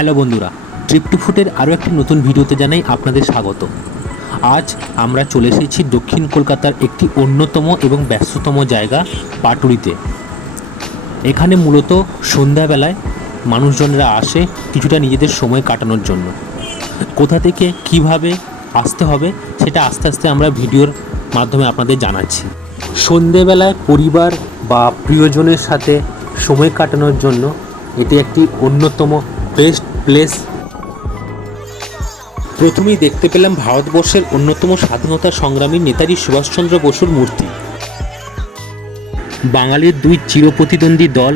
Hello বন্ধুরা, trip to ফুডের আরও একটি নতুন ভিডিওতে জানাই আপনাদের স্বাগত। আজ আমরা চলে এসেছি দক্ষিণ কলকাতার একটি অন্যতম এবং ব্যস্ততম জায়গা পাটুলিতে। এখানে মূলত সন্ধ্যাবেলায় মানুষজনরা আসে কিছুটা নিজেদের সময় কাটানোর জন্য। কোথা থেকে কিভাবে আসতে হবে সেটা আস্তে আস্তে আমরা ভিডিওর মাধ্যমে আপনাদের জানাচ্ছি। সন্ধ্যেবেলায় পরিবার বা প্রিয়জনের সাথে সময় কাটানোর জন্য এটি একটি অন্যতম বেস্ট প্লেস। প্রথমেই দেখতে পেলাম ভারতবর্ষের অন্যতম স্বাধীনতা সংগ্রামী নেতাজি সুভাষচন্দ্র বসুর মূর্তি। বাঙালির দুই চিরপ্রতিদ্বন্দ্বী দল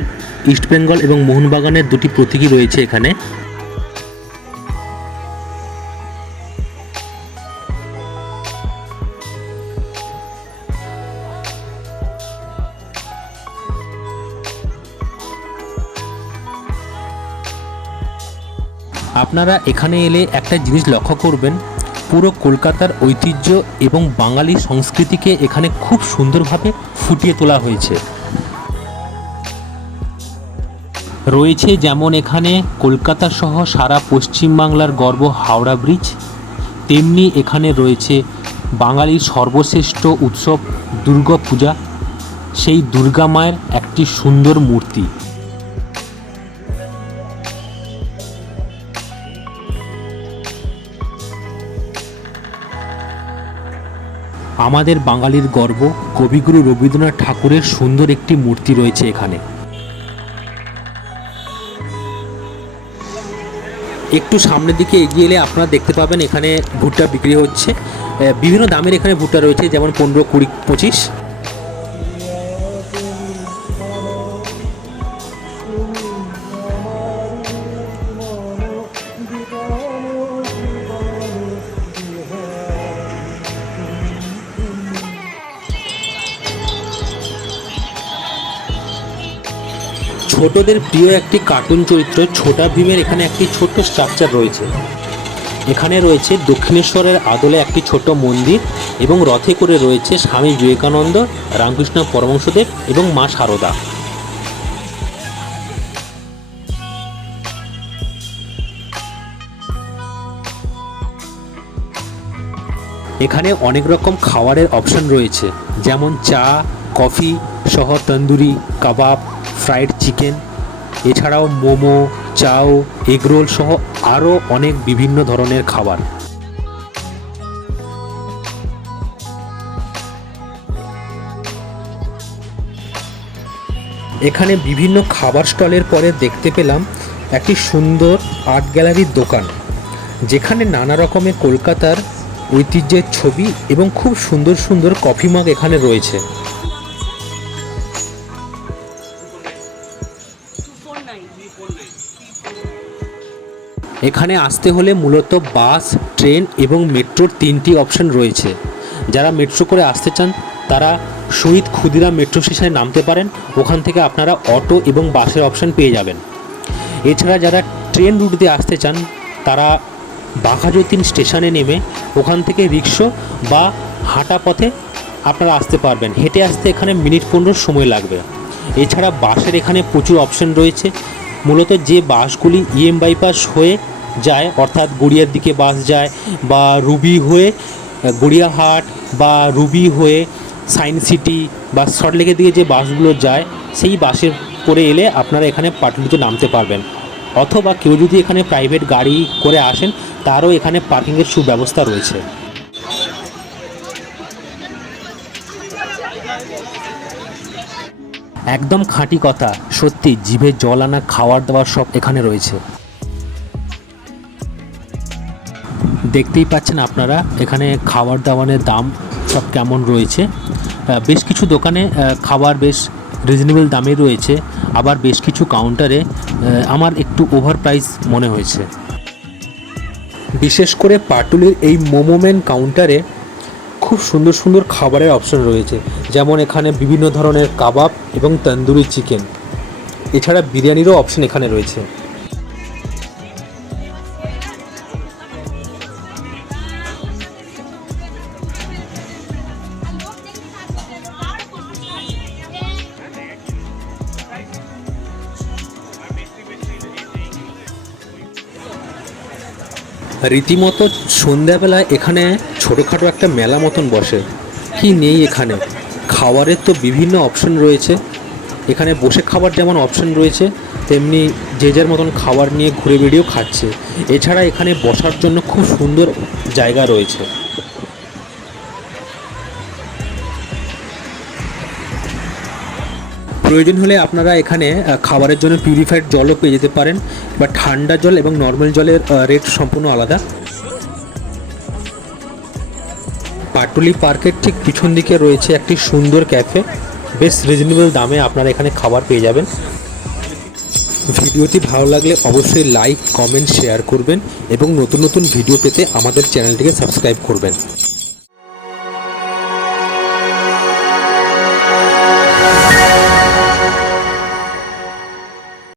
ইস্টবেঙ্গল এবং মোহনবাগানের দুটি প্রতীকী রয়েছে এখানে। আপনারা এখানে এলে একটা জিনিস লক্ষ্য করবেন, পুরো কলকাতার ঐতিহ্য এবং বাঙালি সংস্কৃতিকে এখানে খুব সুন্দরভাবে ফুটিয়ে তোলা হয়েছে। রয়েছে যেমন এখানে কলকাতা সহ সারা পশ্চিমবাংলার গর্ব হাওড়া ব্রিজ, তেমনি এখানে রয়েছে বাঙালির সর্বশ্রেষ্ঠ উৎসব দুর্গা পূজা, সেই দুর্গা মায়ের একটি সুন্দর মূর্তি। আমাদের বাঙালির গর্ব কবিগুরু রবীন্দ্রনাথ ঠাকুরের সুন্দর একটি মূর্তি রয়েছে এখানে। একটু সামনের দিকে এগিয়ে এলে আপনারা দেখতে পাবেন এখানে ভুট্টা বিক্রি হচ্ছে। বিভিন্ন দামের এখানে ভুট্টা রয়েছে, যেমন 15, 20, 25। ছোটদের প্রিয় একটি কার্টুন চরিত্র ছোটা ভীমের এখানে একটি ছোট্ট স্ট্রাকচার রয়েছে। এখানে রয়েছে দক্ষিণেশ্বরের আদলে একটি ছোট মন্দির এবং রথে করে রয়েছে স্বামী বিবেকানন্দ, রামকৃষ্ণ পরমহংসদেব এবং মা শারদা। এখানে অনেক রকম খাবারের অপশন রয়েছে, যেমন চা, কফি সহ তন্দুরি, কাবাব, ফ্রাইড চিকেন, এছাড়াও মোমো, চাও, এগরোল সহ আরও অনেক বিভিন্ন ধরনের খাবার। এখানে বিভিন্ন খাবার স্টলের পরে দেখতে পেলাম একটি সুন্দর আর্ট গ্যালারির দোকান, যেখানে নানা রকমের কলকাতার ঐতিহ্যের ছবি এবং খুব সুন্দর সুন্দর কফি মাগ এখানে রয়েছে। এখানে আসতে হলে মূলত বাস, ট্রেন এবং মেট্রোর 3টি অপশন রয়েছে। যারা মেট্রো করে আসতে চান তারা শহীদ ক্ষুদিরাম মেট্রো স্টেশনে নামতে পারেন, ওখান থেকে আপনারা অটো এবং বাসের অপশন পেয়ে যাবেন। এছাড়া যারা ট্রেন রুট দিয়ে আসতে চান তারা বাঘাযতীন স্টেশনে নেমে ওখান থেকে রিক্সা বা হাঁটা পথে আপনারা আসতে পারবেন। হেঁটে আসতে এখানে মিনিট 15 সময় লাগবে। এছাড়া বাসের এখানে প্রচুর অপশন রয়েছে। মূলত যে বাসগুলি ইএম বাইপাস হয়ে যায়, অর্থাৎ গড়িয়ার দিকে বাস যায়, বা রুবি হয়ে গড়িয়াহাট, বা রুবি হয়ে সায়েন্স সিটি বা সল্টলেকের দিকে যে বাসগুলো যায়, সেই বাসের করে এলে আপনারা এখানে পাটুলিতে নামতে পারবেন। অথবা কেউ যদি এখানে প্রাইভেট গাড়ি করে আসেন তারও এখানে পার্কিংয়ের সুব্যবস্থা রয়েছে। একদম খাঁটি কথা, সত্যি জিভে জল আনা খাওয়ার দাওয়ার সব এখানে রয়েছে। দেখতেই পাচ্ছেন আপনারা এখানে খাবার দাবারের দাম সব কেমন রয়েছে। বেশ কিছু দোকানে খাবার বেশ রিজনেবল দামে রয়েছে, আবার বেশ কিছু কাউন্টারে আমার একটু ওভার প্রাইস মনে হয়েছে। বিশেষ করে পাটুলির এই মোমোম্যান কাউন্টারে খুব সুন্দর সুন্দর খাবারের অপশন রয়েছে, যেমন এখানে বিভিন্ন ধরনের কাবাব এবং তন্দুরি চিকেন, এছাড়া বিরিয়ানিরও অপশন এখানে রয়েছে। রীতিমতো সন্ধ্যাবেলায় এখানে ছোটোখাটো একটা মেলা মতন বসে। কি নেই এখানে, খাবারের তো বিভিন্ন অপশন রয়েছে। এখানে বসে খাবার যেমন অপশন রয়েছে, তেমনি যে যার মতন খাবার নিয়ে ঘুরে বেড়িয়েও খাচ্ছে। এছাড়া এখানে বসার জন্য খুব সুন্দর জায়গা রয়েছে। প্রয়োজন হলে আপনারা এখানে খাবারের জন্য পিউরিফাইড জলও পেয়ে যেতে পারেন, বা ঠান্ডা জল এবং নর্মাল জলের রেট সম্পূর্ণ আলাদা। পাটুলি পার্কের ঠিক পিছন দিকে রয়েছে একটি সুন্দর ক্যাফে, বেশ রিজনেবল দামে আপনারা এখানে খাবার পেয়ে যাবেন। ভিডিওটি ভালো লাগলে অবশ্যই লাইক, কমেন্ট, শেয়ার করবেন এবং নতুন নতুন ভিডিও পেতে আমাদের চ্যানেলটিকে সাবস্ক্রাইব করবেন।